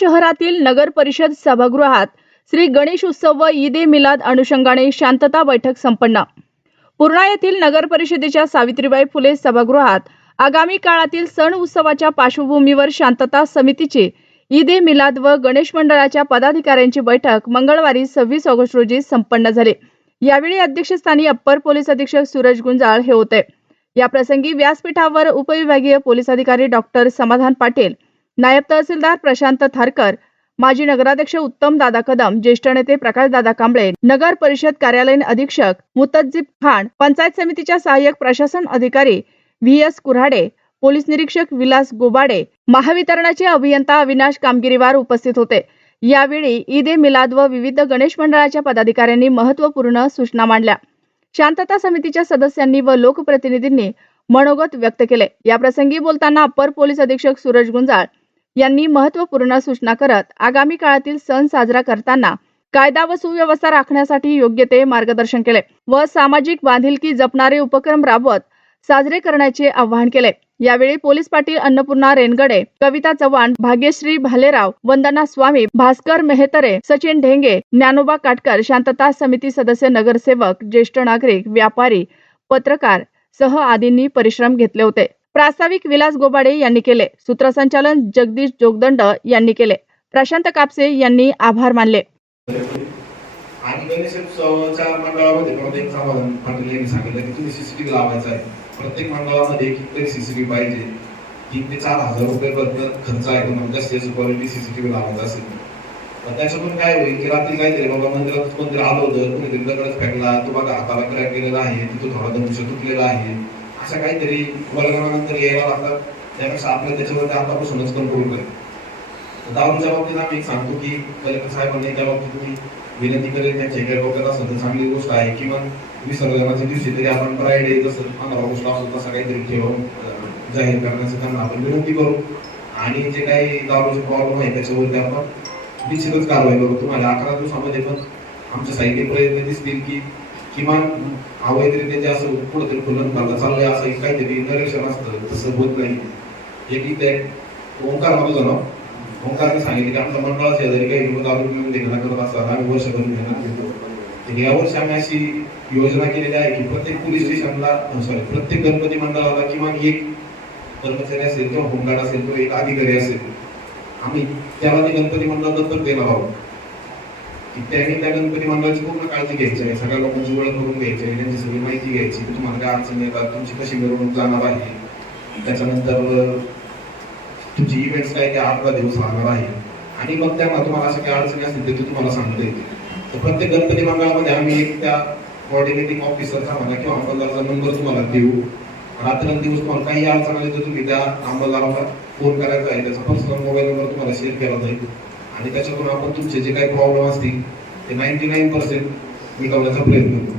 शहरातील नगर परिषद सभागृहात श्री गणेश उत्सव व ईद ए मिलाद अनुषंगाने शांतता बैठक संपन्न. पूर्णा येथील नगर परिषदेच्या सावित्रीबाई फुले सभागृहात आगामी काळातील सण उत्सवाच्या पार्श्वभूमीवर शांतता समितीची ईद ए मिलाद व गणेश मंडळाच्या पदाधिकाऱ्यांची बैठक मंगळवारी सव्वीस ऑगस्ट रोजी संपन्न झाली. यावेळी अध्यक्षस्थानी अप्पर पोलीस अधीक्षक सूरज गुंजाळ हे होते. याप्रसंगी व्यासपीठावर उपविभागीय पोलीस अधिकारी डॉक्टर समाधान पाटील नायब तहसीलदार प्रशांत थारकर माजी नगराध्यक्ष उत्तम दादा कदम ज्येष्ठ नेते प्रकाश दादा कांबळे नगर परिषद कार्यालयीन अधीक्षक मुतज्जिब खान पंचायत समितीच्या सहाय्यक प्रशासन अधिकारी व्ही एस कुऱ्हाडे पोलीस निरीक्षक विलास गोबाडे महावितरणाचे अभियंता अविनाश कामगिरीवार उपस्थित होते. यावेळी ईद ए मिलाद व विविध गणेश मंडळाच्या पदाधिकाऱ्यांनी महत्त्वपूर्ण सूचना मांडल्या. शांतता समितीच्या सदस्यांनी व लोकप्रतिनिधींनी मनोगत व्यक्त केले. या प्रसंगी बोलताना अप्पर पोलीस अधीक्षक सूरज गुंजाळ यांनी महत्त्वपूर्ण सूचना करत आगामी काळातील सण साजरा करताना कायदा व सुव्यवस्था राखण्यासाठी योग्य ते मार्गदर्शन केले व सामाजिक बांधिलकी जपणारे उपक्रम राबवत साजरे करण्याचे आवाहन केले. यावेळी पोलीस पाटील अन्नपूर्णा रेनगडे कविता चव्हाण भाग्यश्री भालेराव वंदना स्वामी भास्कर मेहतरे सचिन ढेंगे ज्ञानोबा काटकर शांतता समिती सदस्य नगरसेवक ज्येष्ठ नागरिक व्यापारी पत्रकार सह आदींनी परिश्रम घेतले होते. प्रास्ताविक विलास गोबाडे यांनी केले. सूत्रसंचालन जगदीश जोगदंड यांनी केले. प्रशांत कापसे यांनी आभार मानले. आणि गणेश मंडळामध्ये परत एक समाधान पाटील यांनी सांगितलं की तुम्ही सीसीटीव्ही लावायचा आहे. प्रत्येक मंडळामध्ये एक तरी सीसीटीव्ही पाहिजे. तीन ते चार हजार रुपये पर्यंत खर्च आहे. तुम्हाला जास्तीत क्वालिटी सीसीटीव्ही लावायचा असेल. तर त्याच्यातून काय होईल की रात्री काहीतरी बाबा मंदिरात कोणतरी आलं होतं. कोणीतरी दगडच फेकला. तो बघा हाताला क्रॅक गेलेला आहे. तिथून थोडा दंश तुटलेला आहे. असं काहीतरी वल्गनानंतर यायला लागतात. त्यापेक्षा आपल्या त्याच्यावरती आतापासूनच कंट्रोल करेल. दारूच्या बाबतीत आम्ही एक सांगतो की कलेक्टर साहेबांनी त्या बाबतीत तुम्ही विनंती करेल त्या काही वगैरे असेल तर चांगली गोष्ट आहे किंवा विसर्जनाच्या दिवशी तरी आपण फ्रायडे जसं पंधरा ऑगस्ट असतो तसं काहीतरी ठेवून जाहीर करण्याचं त्यांना आपण विनंती करू. आणि जे काही दारूचे प्रॉब्लेम आहे त्याच्यावरती आपण निश्चितच कारवाई करू. तुम्हाला अकरा दिवसामध्ये पण आमच्या साहित्य प्रयत्न दिसतील की किमान अवैधरित्या जे असं कुठंतरी खुलं करता चाललंय असं एक काहीतरी निरीक्षण असतं तसं होत नाही. एक इथे ओंकार माझं नाव ओंकारने सांगितलं की आमच्या मंडळात शेजारी काही लोक आरोग्य पिऊन करत असतात आम्ही वर्षभर मेहनत घेतो यावर्षी आम्ही अशी योजना केलेली आहे की प्रत्येक पोलीस स्टेशनला सॉरी प्रत्येक गणपती मंडळाला किमान एक कर्मचारी असेल किंवा होमगार्ड असेल किंवा एक अधिकारी असेल आम्ही त्याला ते गणपती मंडळ दत्तक द्यायला हवं की त्यांनी त्या गणपती मंडळाची पूर्ण काळजी घ्यायची आहे सगळ्या लोकांची ओळख करून घ्यायची आहे त्यांची सगळी माहिती घ्यायची की तुम्हाला काय अडचण येतात तुमची कशी मिरवणूक जाणार आहे. त्याच्यानंतर तुमची इव्हेंट्स काय काय अठरा दिवस राहणार आहे. आणि मग त्यांना तुम्हाला अशा काही अडचणी असतील ते ते तुम्हाला सांगता येते तर प्रत्येक गणपती मंडळामध्ये आम्ही एक त्या कोऑर्डिनेटिंग ऑफिसरचा म्हणा किंवा अंमलदाराचा नंबर तुम्हाला देऊ. रात्रंदिवस तुम्हाला काही अडचण आली तर तुम्ही त्या अंमलदाराला फोन करायचा आहे. त्याचा पर्सनल मोबाईल नंबर तुम्हाला शेअर केला जाईल. आणि त्याच्यातून आपण तुमचे जे काही प्रॉब्लेम असतील ते नाईन्टी नाईन पर्सेंट मिटवण्याचा प्रयत्न करू.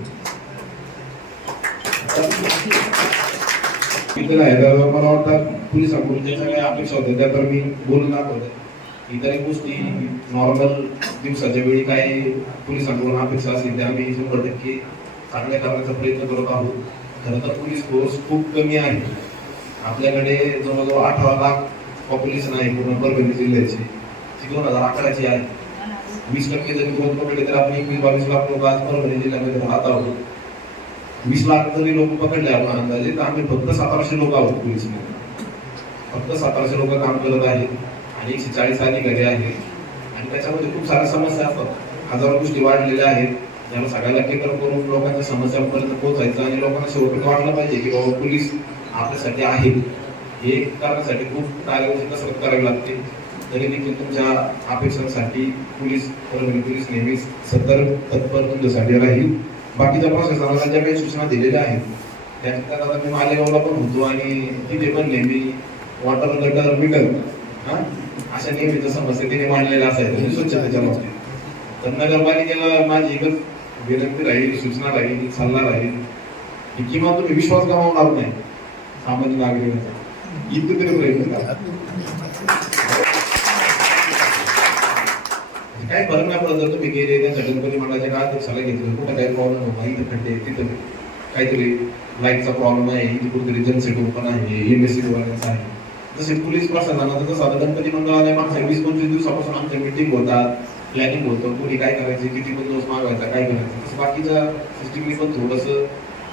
इथं आहे तर मला वाटतं पोलिसांकडून ज्या काही अपेक्षा होत्या त्या तर मी बोलून दाखवतो. इतर गोष्टी नॉर्मल दिवसाच्या वेळी काय पोलिसांकडून अपेक्षा असतील त्या आम्ही शंभर टक्के चांगल्या करण्याचा प्रयत्न करत आहोत. खरं तर पोलीस फोर्स खूप कमी आहे आपल्याकडे जवळजवळ अठरा लाख पॉप्युलेशन आहे पूर्ण परभणी जिल्ह्याची. दोन हजार अकराची आहे. वीस टक्के जरी ग्रोथ पकडले तर आपण एकवीस बावीस लाख लोक आज परभणी जिल्ह्यामध्ये राहत आहोत. वीस लाख जरी लोक पकडले आपण अंदाजे तर आम्ही फक्त सतराशे लोक आहोत पोलीस फक्त सतराशे लोक काम करत आहेत आणि एकशे चाळीस अधिकारी आहेत. आणि त्याच्यामध्ये खूप साऱ्या समस्या असतात. हजारो गोष्टी वाढलेल्या आहेत. त्यामुळे सगळ्याला केंद्र करून लोकांच्या समस्यांपर्यंत पोहोचायचं आणि लोकांना शेवटी वाटलं पाहिजे की बाबा पोलीस आपल्यासाठी आहेत. हे करण्यासाठी खूप कार्याची कसरत करावी लागते. तरी देखील तुमच्या अपेक्षांसाठी पोलीस परभणी पोलीस नेहमीच सतर्क तत्पर तुमच्यासाठी राहील. बाकीच्या प्रशासनाला ज्या काही सूचना दिलेल्या आहेत त्याच्यात आता मी मालेगावला पण होतो आणि तिथे पण नेहमी वॉटर गटर मीटर हा? अशा नेहमीच्या समस्या तिने मांडलेल्या असायच्या. स्वच्छतेच्या बाबतीत. तर नगरपालिकेला माझी एकच विनंती राहील सूचना राहील सल्ला राहील की किंवा तुम्ही विश्वास गमावणार नाही. सामान्य नागरिकांचा. इतकं तरी प्रयत्न करा. काय फरक नाही पडत जर तुम्ही गेले त्यांच्या गणपती मंडळाच्या काय दिवसाला घेतलं. कुठं काही प्रॉब्लेम होता इथं खड्डे तिथं काहीतरी लाईटचा प्रॉब्लेम आहे. इथे कुठेतरी जनसेट ओपन आहे. एमएससी वाल्यांचा आहे. जसे पोलीस प्रशासनाचं जसं आता गणपती मंडळाने मागच्या वीस पंचवीस दिवसापासून आमच्या मिटिंग होतात. प्लॅनिंग होतं. कोणी काय करायचं? किती बंदोबस्त मागवायचा काय करायचं? तसं बाकीच्या सिस्टीमने पण थोडंसं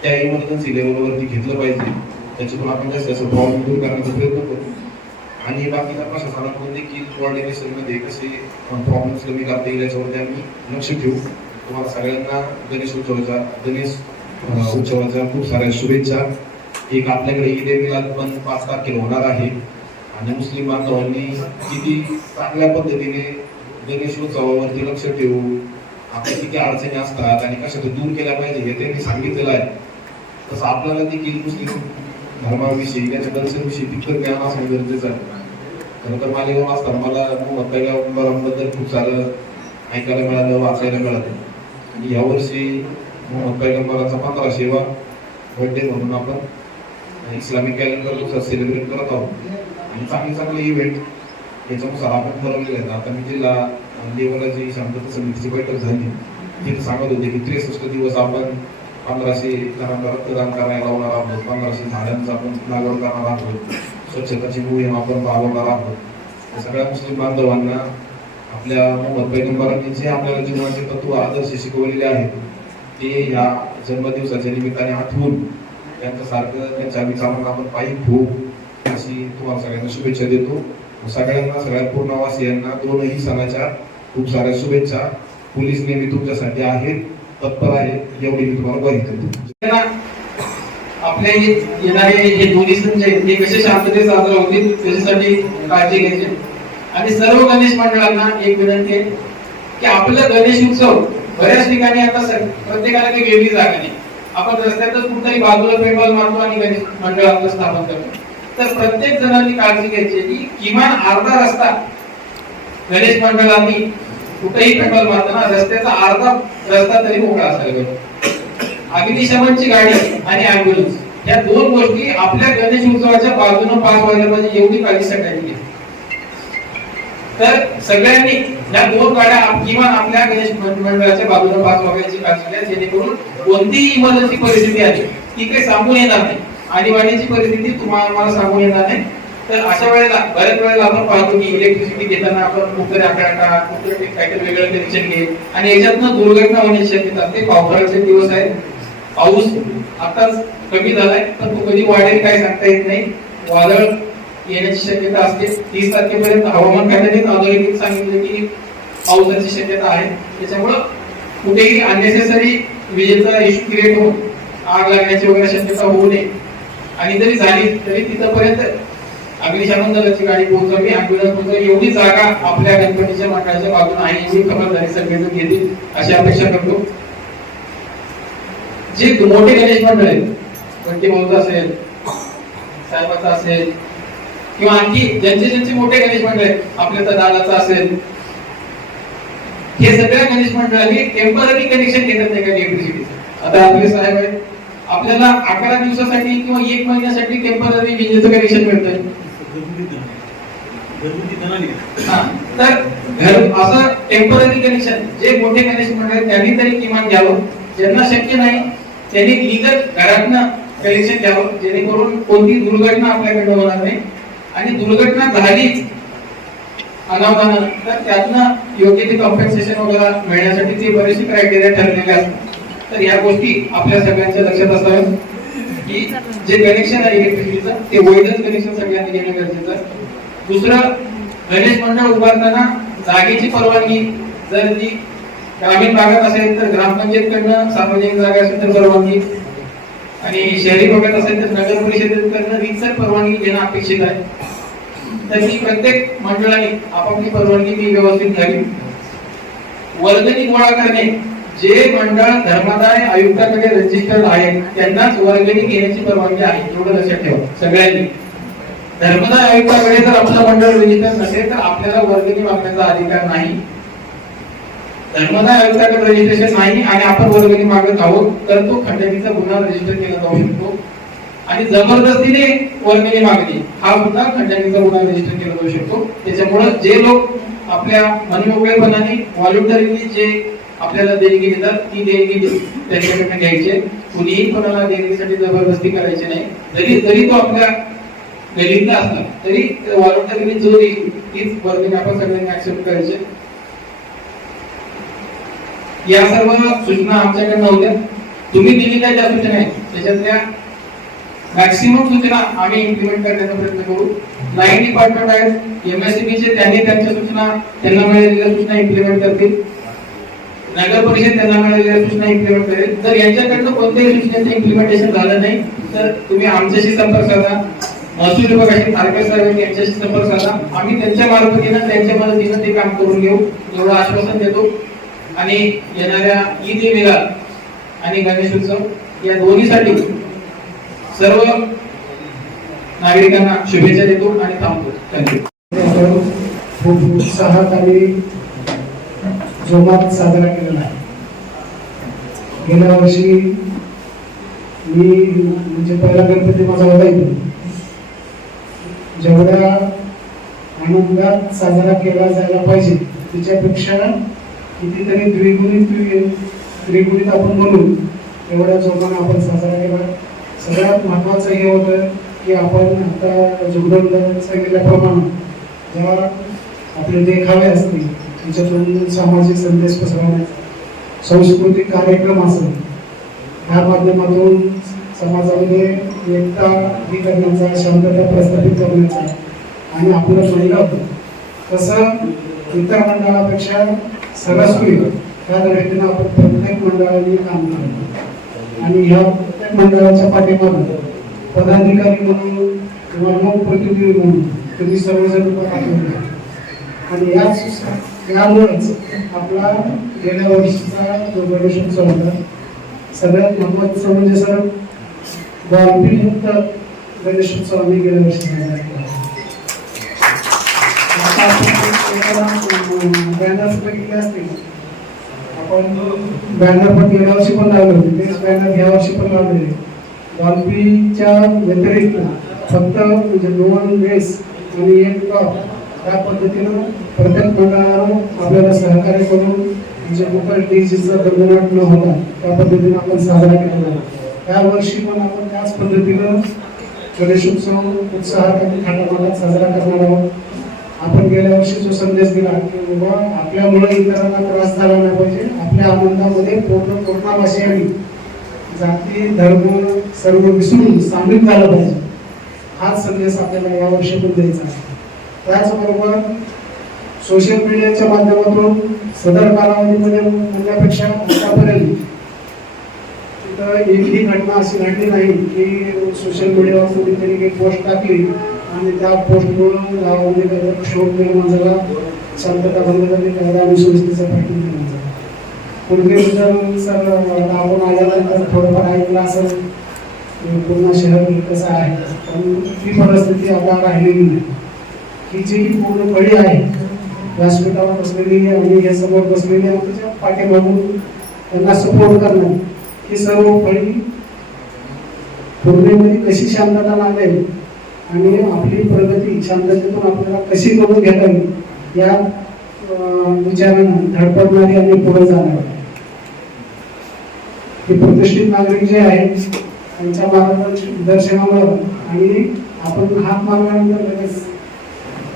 त्या इमर्जन्सी लेवलवरती घेतलं पाहिजे. त्याच्यातून आपण जास्त जास्त प्रॉब्लेम दूर करण्याचा प्रयत्न करतो आणि बाकीच्या प्रशासनाकडून देखील कोऑर्डिनेशनमध्ये कसे प्रॉब्लेम्स कमी करता येईल याच्यावरती आम्ही लक्ष ठेवू. तुम्हाला सगळ्यांना गणेश उत्सवाचा गणेश उत्सवाचा उत्सवाच्या खूप साऱ्या शुभेच्छा. एक आपल्याकडे ईद ए मिलाद पण पाच तारखेला होणार आहे. आणि मुस्लिम बांधवांनी किती चांगल्या पद्धतीने गणेश उत्सवावरती लक्ष ठेवू. आपल्या किती अडचणी असतात आणि कशा तर दूर केल्या पाहिजे हे त्यांनी सांगितलेलं आहे. तसं आपल्याला देखील मुस्लिम धर्माविषयी त्याच्या दर्शनविषयी तितकं ज्ञान असणं गरजेचं आहे. खरं तर मालेगाव असताना मला मोहम्मद खूप सारं ऐकायला मिळालं वाचायला मिळालं. आणि यावर्षी मोहम्मद पैगंबराचा पंधराशेवा बर्थडे म्हणून आपण इस्लामिक कॅलेंडर सेलिब्रेट करत आहोत. आणि चांगले चांगले इव्हेंट याच्यानुसार आपण ठरवलेले आहेत. आता मी जिल्हा लेवलला जी शांतता समितीची बैठक झाली. तिथे सांगत होते की त्रेसष्ट दिवस आपण पंधराशे जणांना रक्तदान करायला लावणार आहोत. पंधराशे झाडांचं आपण लागवड करणार आहोत. स्वच्छताची मोहीम आपण राबवणार आहोत. सगळ्या मुस्लिम बांधवांना आपल्या मोहम्मद पैगंबरांनी जे आपल्याला जीवनाचे तत्व आदर्श शिकवलेले आहेत ते या जन्मदिवसाच्या निमित्ताने आठवून त्यांचं सारखं त्यांच्या विचारांना आपण पायी खूप अशी तुम्हाला सगळ्यांना शुभेच्छा देतो. सगळ्यांना सगळ्या पूर्णवासियांना दोनही सणाच्या खूप साऱ्या शुभेच्छा. पोलीस नेहमी तुमच्यासाठी आहेत तत्पर आहेत एवढी मी तुम्हाला ग्वाही देतो. आपले येणारे हे दोन्ही संच आहेत, हे कसे शांततेत साजरा होतील त्याच्यासाठी काळजी घ्यायची. आणि सर्व गणेश मंडळांना एक विनंती आहे की आपलं गणेश उत्सव बऱ्याच ठिकाणी आता प्रत्येकाला काही वेगळी जागा नाही. आपण रस्त्यातच कुठतरी बाजूला पेंडॉल मारतो आणि गणेश मंडळ आपलं स्थापन करतो. तर प्रत्येक जणांनी काळजी घ्यायची की किमान अर्धा रस्ता गणेश मंडळांनी कुठेही पेट्रोल मारताना रस्त्याचा अर्धा रस्ता तरी मोकळा असायला पाहिजे. अग्निशमनची गाडी आणि अँब्युलन्स या दोन गोष्टी आपल्या गणेश उत्सवाच्या बाजूने पार व्हायला पाहिजे एवढी काळजी सगळ्यांनी तर सगळ्यांनी या दोन गाड्या किंवा किमान आपल्या गणेश मंडळाच्या बाजूने पास व्हायची काळजी घ्या जेणेकरून कोणतीही इमर्जन्सी परिस्थिती आली ती काही सांगून येणार नाही. आणीबाणीची परिस्थिती तुम्हाला मला सांगून येणार नाही. तर अशा वेळेला बऱ्याच वेळेला आपण पाहतो की इलेक्ट्रिसिटी घेताना आपण कुठतरी आकडा टाक कुठतरी काहीतरी वेगळं टेन्शन घे आणि याच्यातनं दुर्घटना होण्याची शक्यता असते पावसाळ्याचे दिवस आहेत. पाऊस आताच कमी झालाय पण तो कधी वाढेल काय सांगता येत नाही. वादळ येण्याची शक्यता असते. तीस तारखेपर्यंत हवामान खात्याने अधोरेखित सांगितलं की पावसाची शक्यता आहे. त्याच्यामुळं कुठेही अननेसेसरी विजेचा इश्यू क्रिएट होऊन आग लागण्याची वगैरे शक्यता होऊ नये. आणि जरी झाली तरी तिथपर्यंत अग्निशमन दलाची गाडी पोहोचवली अँब्युलन्स पोहोचवली. एवढी जागा आपल्या गणपतीच्या मंडळाच्या बाजूने आहे याची खबरदारी सगळेजण घेतील अशी अपेक्षा करतो. जे मोठे गणेश मंडळ आहेत असेल साहेबाचा असेल किंवा आणखी ज्यांचे ज्यांचे मोठे गणेश मंडळ आहेत आपल्या तर दादाचा असेल हे सगळ्या गणेश मंडळांनी टेंपररी कनेक्शन घेतात नाही का आता आपले साहेब आहेत आपल्याला अकरा दिवसासाठी किंवा एक महिन्यासाठी टेंपररी विजेचं कनेक्शन मिळतंय. तर घर असं टेंपररी कनेक्शन जे मोठे गणेश मंडळ आहेत त्यांनी तरी किमान घ्यावं. ज्यांना शक्य नाही त्यांनी लिगल घरातनं कनेक्शन घ्यावं जेणेकरून कोणती दुर्घटना आपल्याकडे होणार नाही. आणि दुर्घटना झालीच अनावधानं तर त्यातनं योग्य ते कॉम्पेन्सेशन वगैरे मिळण्यासाठी ते बरेचसे क्रायटेरिया ठरलेले असतात. तर या गोष्टी आपल्या सगळ्यांच्या लक्षात असाव्यात. की जे कनेक्शन आहे इलेक्ट्रिसिटीचं ते वैधच कनेक्शन सगळ्यांनी घेणं गरजेचं आहे. दुसरं गणेश मंडळ उभारताना जागेची परवानगी जर ती ग्रामीण भागात असेल तर ग्रामपंचायतकडनं सार्वजनिक जागा असेल तर परवानगी. आणि शहरी भागात असेल तर नगर परिषदेकडनं रितसर परवानगी घेणं अपेक्षित आहे. तर ही प्रत्येक मंडळाने आपापली परवानगी ती व्यवस्थित घ्यावी. वर्गणी गोळा करणे जे मंडळ धर्मादाय आयुक्ताकडे रजिस्टर्ड आहे त्यांनाच वर्गणी घेण्याची परवानगी आहे एवढं लक्षात ठेवा सगळ्यांनी. धर्मदाय आयुक्ताकडे जर आपलं मंडळ रजिस्टर नसेल तर आपल्याला वर्गणी मागण्याचा अधिकार नाही. धर्मदाय आयुक्ताकडे रजिस्ट्रेशन नाही आणि आपण वर्गणी मागत आहोत तर तो खंडणीचा गुन्हा रजिस्टर केला जाऊ शकतो. आणि जबरदस्तीने वर्गणी मागणी हा सुद्धा खंडणीचा गुन्हा रजिस्टर केला जाऊ शकतो. त्याच्यामुळे जे लोक आपल्या मनमोकळेपणाने व्हॉल्युंटरीली जे आपल्याला देणगी देतात ती देणगी त्यांच्याकडनं घ्यायची कुणीही कोणाला देणगीसाठी जबरदस्ती करायची नाही. जरी जरी तो आपल्या गलितला असला तरी व्हॉलंटरीने जो देईल तीच वर्गणी आपण सगळ्यांनी ऍक्सेप्ट करायची या सर्व सूचना आमच्याकडे नव्हत्या. तुम्ही दिलेल्या ज्या सूचना? आहेत त्याच्यातल्या मॅक्सिमम सूचना आम्ही इम्प्लिमेंट करण्याचा प्रयत्न करू. लाईन डिपार्टमेंट आहेत. एमएससीबीचे त्यांनी त्यांच्या सूचना त्यांना मिळालेल्या सूचना इम्प्लिमेंट करतील. नगर परिषद त्यांना मिळालेल्या सूचना इम्प्लिमेंट करेल. जर यांच्याकडनं कोणत्याही सूचनेचं इम्प्लिमेंटेशन झालं नाही तर तुम्ही आमच्याशी संपर्क साधा. महसूल विभागाशी तारखेळ साहेब यांच्याशी संपर्क साधा. आम्ही त्यांच्या मार्फतीनं त्यांच्या मदतीनं ते काम करून घेऊ. एवढं आश्वासन देतो. आणि येणाऱ्या ईद ए मिलाद आणि गणेश उत्सव या दोन्हीसाठी सर्व नागरिकांना शुभेच्छा देतो आणि थांबतो. थँक्यू खूप उत्साहात आणि जोमात साजरा केलेला आहे. गेल्या वर्षी मी म्हणजे पहिला गणपती माझा होता इथे जेवढ्या आनंदात साजरा केला जायला पाहिजे त्याच्यापेक्षा कितीतरी द्विगुणित द्वि- त्रिगुणित आपण म्हणून एवढ्या जोमानं आपण साजरा केला. सगळ्यात महत्त्वाचं हे होतं की आपण आता जुगडून सांगितल्याप्रमाणे ज्या आपले देखावे असतील त्याच्यातून सामाजिक संदेश पसरवण्याचा सांस्कृतिक कार्यक्रम असेल ह्या माध्यमातून समाजामध्ये एकता ही करण्याचा शांतता प्रस्थापित करण्याचा आणि आपलं महिला होतं तसं इतर मंडळापेक्षा सरस्वी त्या दृष्टीनं आपण प्रत्येक मंडळाने काम करतो आणि ह्या प्रत्येक मंडळाच्या पाठीमागे पदाधिकारी म्हणून किंवा लोकप्रतिनिधी म्हणून तुम्ही सर्वजण पाठवले आणि याच यामुळेच आपला गेल्या वर्षीचा जो गणेशोत्सव होता सगळ्यात महत्वाचं म्हणजे सर बालपीयुक्त गणेशोत्सव आम्ही गेल्या वर्षी आपण बॅनर्स बघितले असतील आपण बॅनर पण गेल्या वर्षी पण लावले होते तेच बॅनर या वर्षी पण लावलेले डॉल्बीच्या व्यतिरिक्त फक्त म्हणजे दोन वेस आणि एक टॉप त्या पद्धतीनं प्रत्येक मंडळानं आपल्याला सहकार्य करून म्हणजे मुकल डीजेचा दणदणाट न होता त्या पद्धतीनं आपण साजरा केला त्या वर्षी पण आपण त्याच पद्धतीनं गणेशोत्सव उत्साहात आणि थाटामाटात साजरा करणार आहोत आपण गेल्या वर्षी जो संदेश दिला की बाबा आपल्यामुळे इतरांना त्रास झाला नाही पाहिजे. आपल्या आनंदामध्ये पूर्ण पूर्णावासियांनी जाती धर्म सर्व विसरून सामील झालं पाहिजे. हाच संदेश आपल्याला या वर्षी पण द्यायचा आहे. त्याचबरोबर सोशल मीडियाच्या माध्यमातून सदर कालावधीमध्ये म्हणण्यापेक्षा आतापर्यंत तिथं एकही घटना अशी घडली नाही की सोशल मीडियावर कुठेतरी एक पोस्ट टाकली. आणि त्या पोस्टमुळं गावामध्ये काही क्षोभ निर्माण झाला. शांतता भंग झाली. कायदा आणि सुव्यवस्थेचा प्रश्न निर्माण झाला पूर्वीबद्दल सर आपण आल्यानंतर थोडंफार ऐकलं असं पूर्ण शहर कसं आहे. पण ती परिस्थिती आता राहिलेली नाही. ही जी पूर्ण कळी आहे व्यासपीठावर बसलेली आणि या समोर बसलेली आमच्या पाठीमागून त्यांना सपोर्ट करणं ही सर्व फळी पूर्णेमध्ये कशी शांतता लागेल आणि आपली प्रगती शांततेतून आपल्याला कशी करून घेता येईल या विचारानं धडपडणारी आणि पुढे जाणार. हे प्रतिष्ठित नागरिक जे आहेत त्यांच्या मार्गदर्शनामुळे आणि आपण हात मारल्यानंतर लगेच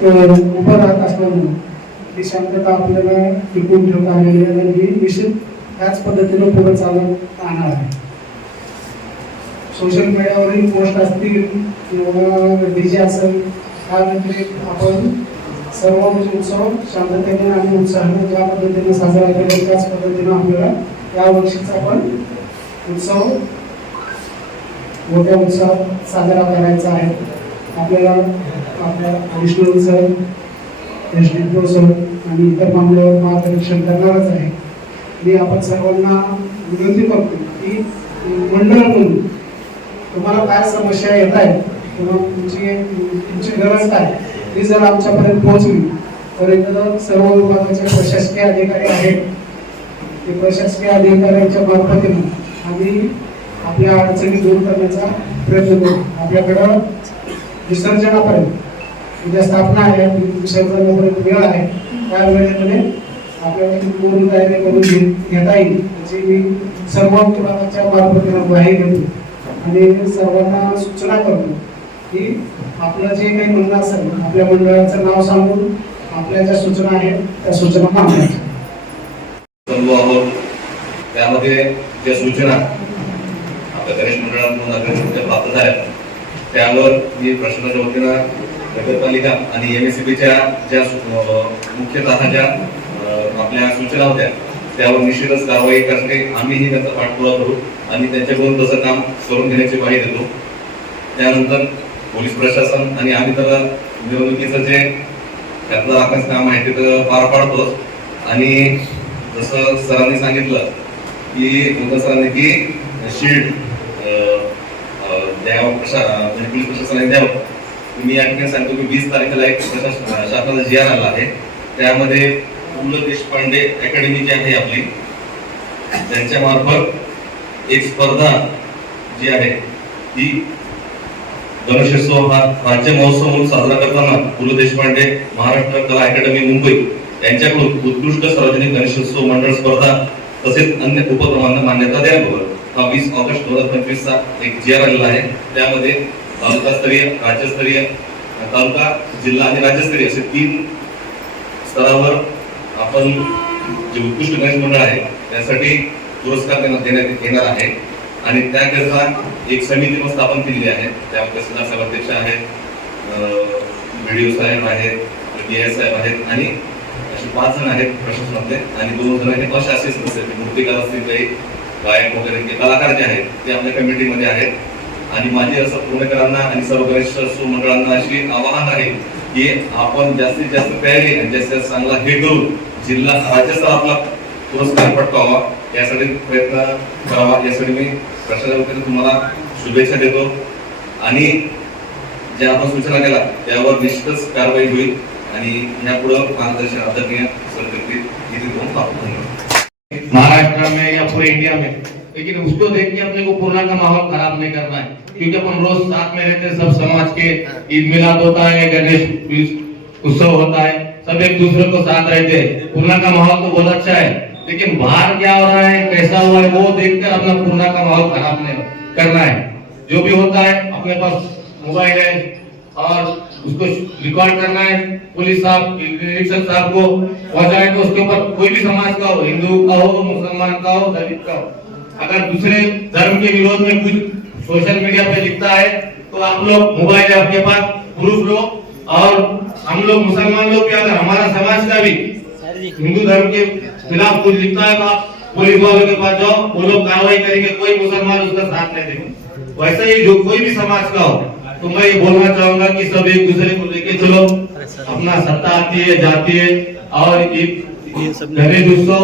उभं राहत असल्यामुळे ही शांतता आपल्याला टिकून ठेवता आलेली आहे आणि ही निश्चित त्याच पद्धतीनं पुढे चालत राहणार आहे. सोशल मीडियावरील पोस्ट असतील किंवा डीजे असेल त्यामध्ये आपण सर्व उत्सव शांततेने आणि उत्साहाने ज्या पद्धतीने साजरा केला त्याच पद्धतीने आपल्याला या वर्षीचा पण उत्सव मोठ्या उत्साहात साजरा करायचा आहे. आपल्याला आपल्या Vishnu sir S D pro sir आणि इतर मामल्यावर मार्गदर्शन करणारच आहे. मी आपण सर्वांना विनंती करतो की मंडळ म्हणून तुम्हाला काय समस्या येत आहेत किंवा तुमची तुमची गरज काय ती जर आमच्यापर्यंत पोहोचली तर एकदा सर्व विभागाचे प्रशासकीय अधिकारी आहेत. ते प्रशासकीय अधिकाऱ्यांच्या मार्फतीने आम्ही आपल्या अडचणी दूर करण्याचा प्रयत्न करू. आपल्याकडं विसर्जनापर्यंत ज्या स्थापना आहे विसर्जनापर्यंत वेळ आहे त्या वेळेमध्ये आपल्याला पूर्ण तयारी करून घे- घेता येईल. याची मी सर्व विभागाच्या मार्फतीने ग्वाही घेतो आणि सर्वांना सूचना करतो की आपलं जे काही म्हणणं असेल आपल्या मंडळाचं नाव सांगून आपल्या ज्या सूचना आहेत त्या सूचना मांडायच्या आहोत. त्यामध्ये ज्या सूचना आपल्या गणेश मंडळातून नगरसेवक प्राप्त झाल्या. त्यावर मी प्रशासनाच्या वतीनं नगरपालिका आणि एम एस सी च्या ज्या मुख्य तासाच्या आपल्या सूचना होत्या त्यावर निश्चितच कारवाई करणे आम्हीही त्याचा पाठपुरा करू आणि त्यांच्याकडून तसं काम करून घेण्याची ग्वाही देतो. त्यानंतर पोलीस प्रशासन आणि आम्ही तर निवडणुकीचं जे त्यातलं आकाश काम आहे ते तर पार पाडतोच. आणि जसं सरांनी सांगितलं की मुद्दा सरांनी की शील्ड द्यावं प्रशा म्हणजे पोलीस प्रशासनाने द्यावं. मी या ठिकाणी सांगतो की वीस तारखेला एक प्रशासन शासनाचा जी आर आला आहे त्यामध्ये पु ल देशपांडे अकॅडमी जी आहे आपली. त्यांच्या मार्फत एक स्पर्धा जी आहे ती गणेशोत्सव हा राज्य महोत्सव म्हणून साजरा करताना पु ल देशपांडे महाराष्ट्र कला अकॅडमी मुंबई यांच्याकडून उत्कृष्ट सार्वजनिक गणेशोत्सव मंडळ स्पर्धा तसेच अन्य उपक्रमांना मान्यता द्यावी हा वीस ऑगस्ट दोन हजार पंचवीस चा एक जी आर आलेला आहे. त्यामध्ये तालुकास्तरीय राज्यस्तरीय तालुका जिल्हा आणि राज्यस्तरीय असे तीन स्तरावर आपण जे उत्कृष्ट गणेश मंडळ आहे त्यासाठी पुरस्कार त्यांना देण्यात येणार आहे. आणि त्याकरिता एक समिती पण स्थापन केलेली आहे. त्यामध्ये तहसीलदार साहेब अध्यक्ष आहेत व्हिडिओ साहेब आहेत डी आय साहेब आहेत आणि असे पाच जण आहेत प्रशासनातले. आणि दोन जण हे अशाशीच नसते मूर्तिकार असतील काही गायक वगैरे जे कलाकार जे आहेत ते आपल्या कमिटीमध्ये आहेत. आणि माझी असं पुणेकरांना आणि सर्व गणेश मंडळांना अशी आवाहन आहे की आपण जास्तीत जास्त तयारी आणि जास्तीत जास्त चांगला हे करून जिल्हा राज्यस्तरातला पुरस्कार पटकावा यासाठी प्रयत्न करावा. यासाठी मी प्रशासनाबद्दल तुम्हाला शुभेच्छा देतो. आणि ज्या आपण सूचना केला त्यावर निश्चितच कारवाई होईल. आणि यापुढे मार्गदर्शन आदरणीय सरकारची धन्यवाद महाराष्ट्र में या पूरे इंडिया में लेकिन उसको देख के अपने को कोरोना का माहौल खराब नहीं करना है। क्योंकि अपन रोज साथ में रहते हैं, सब समाज के ईद मिलाद होता है, गणेश उत्सव होता है, सब एक दूसरे को साथ रहते हैं। कोरोना का माहौल तो बहुत अच्छा है, लेकिन बाहर क्या हो रहा है, कैसा हुआ है, वो देखकर अपना कोरोना का माहौल खराब नहीं करना है। जो भी होता है, अपने पास मोबाइल है और उसको रिकॉर्ड करना है, पुलिस साहब निरीक्षक साहब को। पहुँचाए तो उसके ऊपर कोई भी समाज का हो, हिंदू का हो, मुसलमान का हो, दलित का हो। अगर दूसरे धर्म के विरोध में कुछ सोशल मीडिया पे लिखता है तो आप लोग मोबाइल आपके पास प्रूफ लो। और हम लोग मुसलमान लोग भी अगर हमारा समाज का भी हिंदू धर्म के खिलाफ कुछ लिखता है तो आप पुलिस वालों के पास जाओ। वो लोग कार्रवाई करेंगे कोई मुसलमान उसका साथ नहीं देंगे। वैसे ही जो कोई भी समाज का हो तो मैं ये बोलना चाहूँगा कि सब एक दूसरे को लेके चलो। अपना सत्ता आती है जाती है और ईद गणेश उत्सव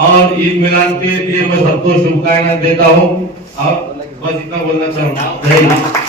और ईद मिलाद के लिए मैं सबको शुभकामनाएं देता हूँ। और बस इतना बोलना चाहूंगा।